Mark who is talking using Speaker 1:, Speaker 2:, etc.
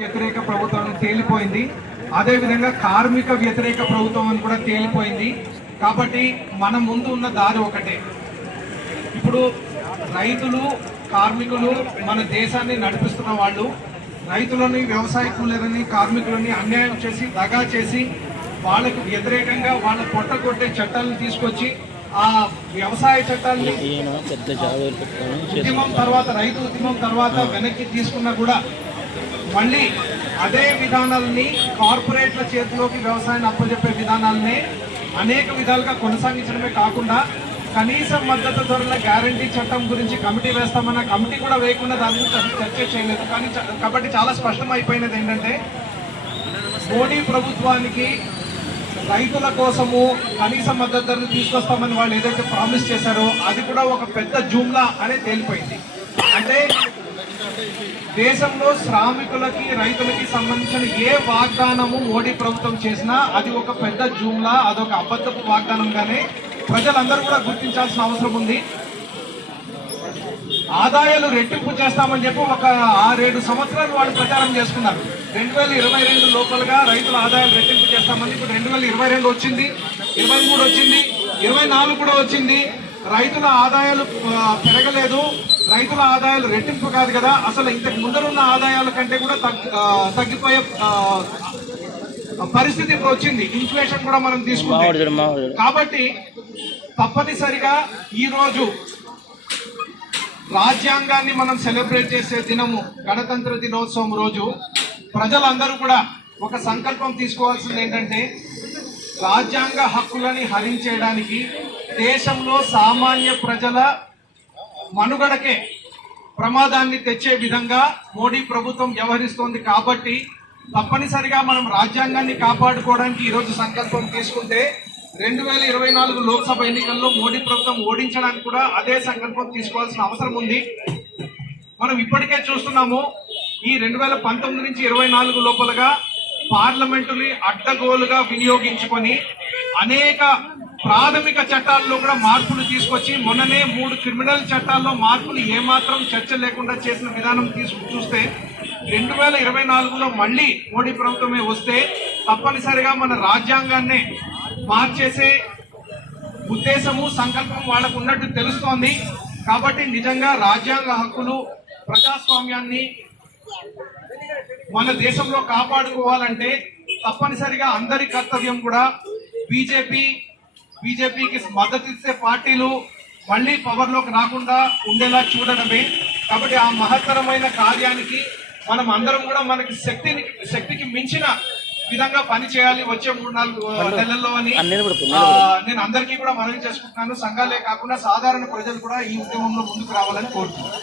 Speaker 1: వ్యతిరేక ప్రభుత్వం తేలిపోయింది. అదేవిధంగా కార్మిక వ్యతిరేక ప్రభుత్వం అని కూడా తేలిపోయింది. కాబట్టి మన ముందు ఉన్న దారి ఒకటే. ఇప్పుడు రైతులు కార్మికులు మన దేశాన్ని నడిపిస్తున్న వాళ్ళు రైతులని వ్యవసాయ కూలీలని కార్మికులని అన్యాయం చేసి దగా చేసి వాళ్ళకు వ్యతిరేకంగా వాళ్ళ పొట్ట కొట్టే చట్టాలను తీసుకొచ్చి ఆ వ్యవసాయ
Speaker 2: పెట్టుకొని
Speaker 1: ఉద్యమం తర్వాత రైతు ఉద్యమం తర్వాత వెనక్కి తీసుకున్నా కూడా మళ్ళీ అదే విధానాలని కార్పొరేట్ల చేతిలోకి వ్యవసాయాన్ని అప్పచెప్పే విధానాలనే అనేక విధాలుగా కొనసాగించడమే కాకుండా కనీస మద్దతు ధరల గ్యారంటీ చట్టం గురించి కమిటీ వేస్తామన్న కమిటీ కూడా వేయకుండా దాని గురించి చర్చ చేయలేదు. కానీ చ- కాబట్టి చాలా స్పష్టం అయిపోయినది ఏంటంటే మోడీ ప్రభుత్వానికి రైతుల కోసము కనీస మద్దతు ధరలు తీసుకొస్తామని వాళ్ళు ఏదైతే ప్రామిస్ చేశారో అది కూడా ఒక పెద్ద జూమ్లా అనే తేలిపోయింది. అంటే దేశంలో శ్రామికులకి రైతులకి సంబంధించిన ఏ వాగ్దానము మోడీ ప్రభుత్వం చేసినా అది ఒక పెద్ద జూమ్లా అదొక అబద్ధపు వాగ్దానంగానే ప్రజలందరూ కూడా గుర్తించాల్సిన అవసరం ఉంది. ఆదాయాలు రెట్టింపు చేస్తామని చెప్పి ఒక ఆరేడు సంవత్సరాలు వాళ్ళు ప్రచారం చేసుకున్నారు. రెండు వేల ఇరవై రెండు లోపలగా రైతుల ఆదాయాలు రెట్టింపు చేస్తామని ఇప్పుడు రెండు వేల ఇరవై రెండు వచ్చింది ఇరవై మూడు వచ్చింది ఇరవై నాలుగు కూడా వచ్చింది. రైతుల ఆదాయాలు పెరగలేదు. రైతుల ఆదాయాలు రెట్టింపు కాదు కదా. అసలు ఇంతకు ముందరున్న ఆదాయాల కంటే కూడా తగ్గిపోయే పరిస్థితి ఇప్పుడు వచ్చింది. ఇన్ఫ్లేషన్ కూడా మనం తీసుకుంటే కాబట్టి తప్పనిసరిగా ఈ రోజు రాజ్యాంగాన్ని మనం సెలబ్రేట్ చేసే దినము గణతంత్ర దినోత్సవం రోజు ప్రజలందరూ కూడా ఒక సంకల్పం తీసుకోవాల్సింది ఏంటంటే రాజ్యాంగ హక్కులని హరించేయడానికి దేశంలో సామాన్య ప్రజల మనుగడకే ప్రమాదాన్ని తెచ్చే విధంగా మోడీ ప్రభుత్వం వ్యవహరిస్తోంది కాబట్టి తప్పనిసరిగా మనం రాజ్యాంగాన్ని కాపాడుకోవడానికి ఈరోజు సంకల్పం తీసుకుంటే రెండు వేల ఇరవై నాలుగు లోక్సభ ఎన్నికల్లో మోడీ ప్రభుత్వం ఓడించడానికి కూడా అదే సంకల్పం తీసుకోవాల్సిన అవసరం ఉంది. మనం ఇప్పటికే చూస్తున్నాము ఈ రెండు వేల పంతొమ్మిది నుంచి ఇరవై నాలుగు లోపలగా పార్లమెంటుని అడ్డగోలుగా వినియోగించుకొని అనేక ప్రాథమిక చట్టాల్లో కూడా మార్పులు తీసుకొచ్చి మొన్ననే మూడు క్రిమినల్ చట్టాల్లో మార్పులు ఏమాత్రం చర్చ లేకుండా చేసిన విధానం తీసుకు చూస్తే రెండు వేల ఇరవై నాలుగులో మళ్ళీ మోడీ ప్రభుత్వమే వస్తే తప్పనిసరిగా మన రాజ్యాంగాన్నే మార్చేసే ఉద్దేశము సంకల్పం వాళ్ళకు ఉన్నట్టు తెలుస్తోంది. కాబట్టి నిజంగా రాజ్యాంగ హక్కులు ప్రజాస్వామ్యాన్ని మన దేశంలో కాపాడుకోవాలంటే తప్పనిసరిగా అందరి కర్తవ్యం కూడా బీజేపీ బీజేపీకి మద్దతు ఇచ్చే పార్టీలు మళ్ళీ పవర్లోకి రాకుండా ఉండేలా చూడడమే. కాబట్టి ఆ మహత్తరమైన కార్యానికి మనం అందరం కూడా మనకి శక్తిని శక్తికి మించిన విధంగా పని చేయాలి వచ్చే మూడు నాలుగు నెలల్లో అని నేను అందరికీ కూడా మనవి చేసుకుంటున్నాను. సంఘాలే కాకుండా సాధారణ ప్రజలు కూడా ఈ ఉద్యమంలో ముందుకు రావాలని కోరుతున్నాను.